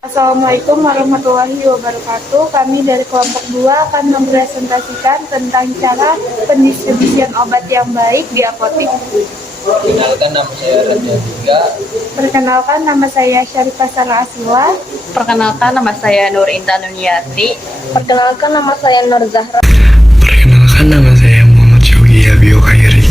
Assalamualaikum warahmatullahi wabarakatuh. Kami dari kelompok 2 akan mempresentasikan tentang cara pendistribusian obat yang baik di apotik. Perkenalkan, nama saya Raja Tiga. Perkenalkan, nama saya Syarifah Sarah Asila. Perkenalkan, nama saya Nur Intan Nuniati. Perkenalkan, nama saya Nur Zahra. Perkenalkan, nama saya Muhammad Syaugi Abio Khairi.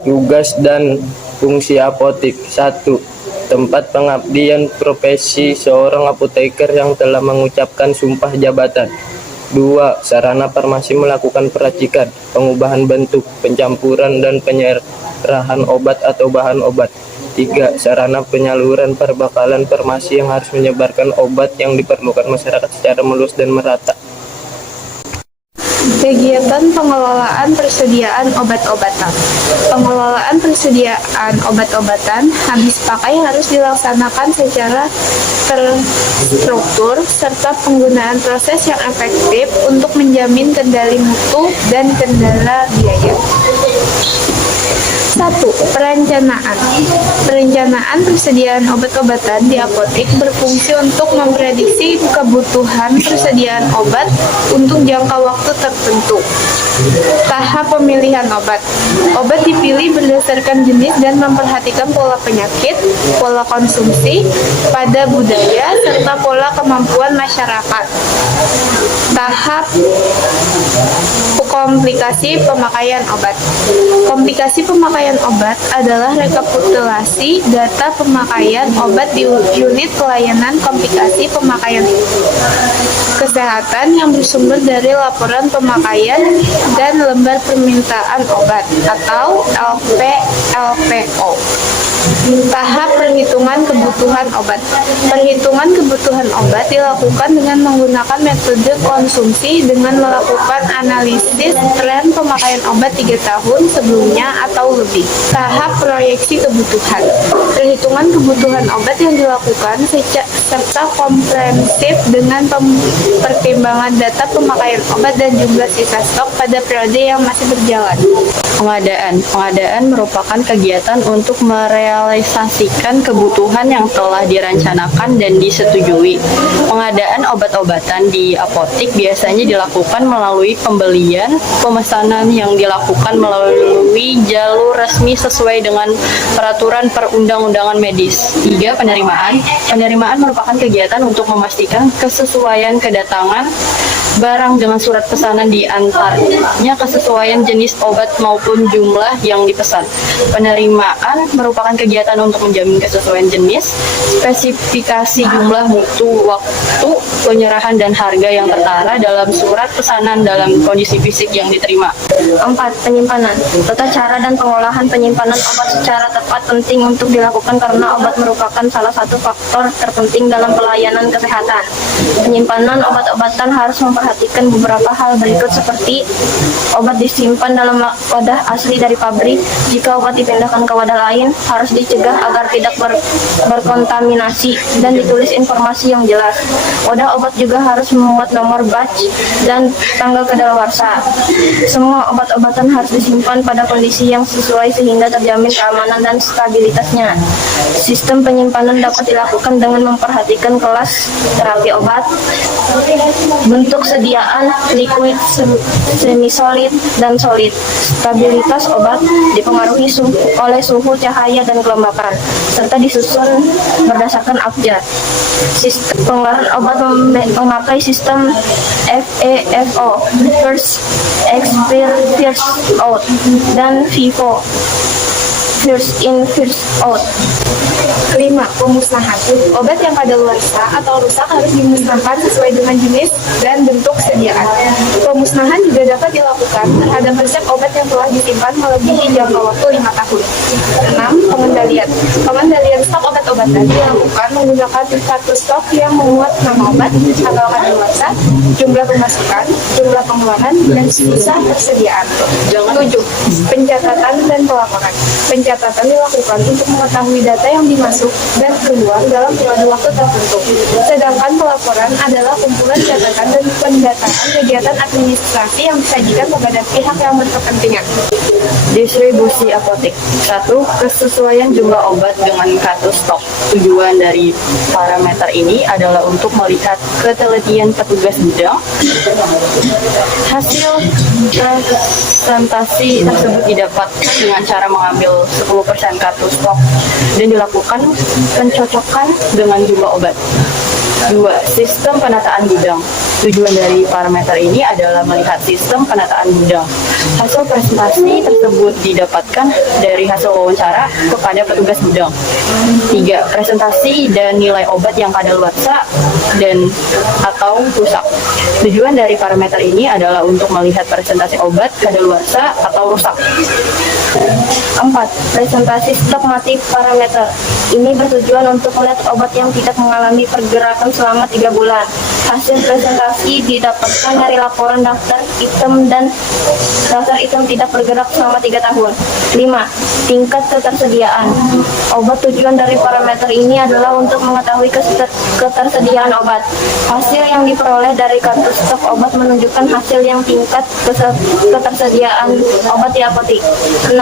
Tugas dan fungsi apotik. 1. Tempat pengabdian profesi seorang apoteker yang telah mengucapkan sumpah jabatan. 2. Sarana farmasi melakukan peracikan, pengubahan bentuk, pencampuran dan penyerahan obat atau bahan obat. 3. Sarana penyaluran perbekalan farmasi yang harus menyebarkan obat yang diperlukan masyarakat secara meluas dan merata. Kegiatan pengelolaan persediaan obat-obatan. Pengelolaan persediaan obat-obatan habis pakai harus dilaksanakan secara terstruktur serta penggunaan proses yang efektif untuk menjamin kendali mutu dan kendala biaya. 1. Perencanaan. Perencanaan persediaan obat-obatan di apotik berfungsi untuk memprediksi kebutuhan persediaan obat untuk jangka waktu tertentu. Tahap pemilihan obat. Obat dipilih berdasarkan jenis dan memperhatikan pola penyakit, pola konsumsi, pada budaya, serta pola kemampuan masyarakat. Tahap komplikasi pemakaian obat. Komplikasi pemakaian obat adalah rekapitulasi data pemakaian obat di unit pelayanan komplikasi pemakaian kesehatan yang bersumber dari laporan pemakaian dan lembar permintaan obat atau LPO. Tahap perhitungan kebutuhan obat. Perhitungan kebutuhan obat dilakukan dengan menggunakan metode konsumsi dengan melakukan analisis tren pemakaian obat 3 tahun sebelumnya atau lebih. Tahap proyeksi kebutuhan. Perhitungan kebutuhan obat yang dilakukan serta komprehensif dengan pertimbangan data pemakaian obat dan jumlah sisa stok pada periode yang masih berjalan. Pengadaan. Pengadaan merupakan kegiatan untuk merealisasikan kebutuhan yang telah dirancanakan dan disetujui. Pengadaan obat-obatan di apotik biasanya dilakukan melalui pembelian, pemesanan yang dilakukan melalui jalur resmi sesuai dengan peraturan perundang-undangan medis. 3. Penerimaan. Penerimaan merupakan kegiatan untuk memastikan kesesuaian kedatangan barang dengan surat pesanan di antaranya kesesuaian jenis obat maupun jumlah yang dipesan. Penerimaan merupakan kegiatan untuk menjamin kesesuaian jenis, spesifikasi jumlah, mutu, waktu, penyerahan dan harga yang tertera dalam surat pesanan dalam kondisi fisik yang diterima. 4. Penyimpanan. Tata cara dan pengolahan penyimpanan obat secara tepat penting untuk dilakukan karena obat merupakan salah satu faktor terpenting dalam pelayanan kesehatan. Penyimpanan obat-obatan harus memperhatikan beberapa hal berikut seperti obat disimpan dalam wadah asli dari pabrik. Jika obat dipindahkan ke wadah lain, harus dicegah agar tidak berkontaminasi dan ditulis informasi yang jelas. Wadah obat juga harus memuat nomor batch dan tanggal kadaluarsa. Semua obat-obatan harus disimpan pada kondisi yang sesuai sehingga terjamin keamanan dan stabilitasnya. Sistem penyimpanan dapat dilakukan dengan memperhatikan kelas terapi obat, bentuk sediaan, liquid, semi-solid, dan solid. Stabilitas obat dipengaruhi oleh suhu, cahaya, dan kelembapan, serta disusun berdasarkan abjad. Sistem pengeluaran obat memakai sistem FEFO, First Expire, First Out, dan FIFO, First In, First Out. 5. Pemusnahan. Obat yang kadaluarsa atau rusak harus dimusnahkan sesuai dengan jenis dan bentuk sediaan. Pemusnahan juga dapat dilakukan terhadap resep obat yang telah disimpan melebihi jangka waktu 5 tahun. 6. Pengendalian. Pengendalian stok obat-obatan dilakukan menggunakan kartu stok yang memuat nama obat, tanggal kadaluarsa, jumlah pemasukan, jumlah pengeluaran, dan sisa persediaan. 7. Pencatatan dan pelaporan. pencatatan dilakukan untuk mengetahui data yang dimasuk dan keluar dalam periode waktu tertentu. Sedangkan pelaporan adalah kumpulan catatan dan pendataan kegiatan administrasi yang disajikan kepada pihak yang berkepentingan. Distribusi apotek. 1. Kesesuaian jumlah obat dengan kartu stok. Tujuan dari parameter ini adalah untuk melihat ketelitian petugas gudang. Hasil presentasi tersebut didapat dengan cara mengambil 10% kartu stok dan dilakukan pencocokan dengan jumlah obat. 2. Sistem penataan gudang. Tujuan dari parameter ini adalah melihat sistem penataan gudang. Hasil presentasi tersebut didapatkan dari hasil wawancara kepada petugas gudang. 3. Presentasi dan nilai obat yang kadaluarsa dan atau rusak. Tujuan dari parameter ini adalah untuk melihat presentasi obat kadaluarsa atau rusak. 4. Presentasi stok mati parameter. Ini bertujuan untuk melihat obat yang tidak mengalami pergerakan selama 3 bulan. Hasil presentasi didapatkan dari laporan daftar item dan daftar item tidak bergerak selama 3 tahun. 5. Tingkat ketersediaan obat. Tujuan dari parameter ini adalah untuk mengetahui ketersediaan obat. Hasil yang diperoleh dari kartu stok obat menunjukkan hasil yang tingkat ketersediaan obat di apotek. 6.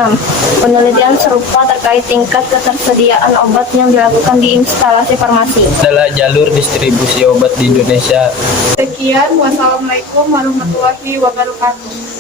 Penelitian serupa terkait tingkat ketersediaan obat yang dilakukan di instalasi farmasi. Adalah jalur distribusi obat di Indonesia. Sekian, wassalamualaikum warahmatullahi wabarakatuh.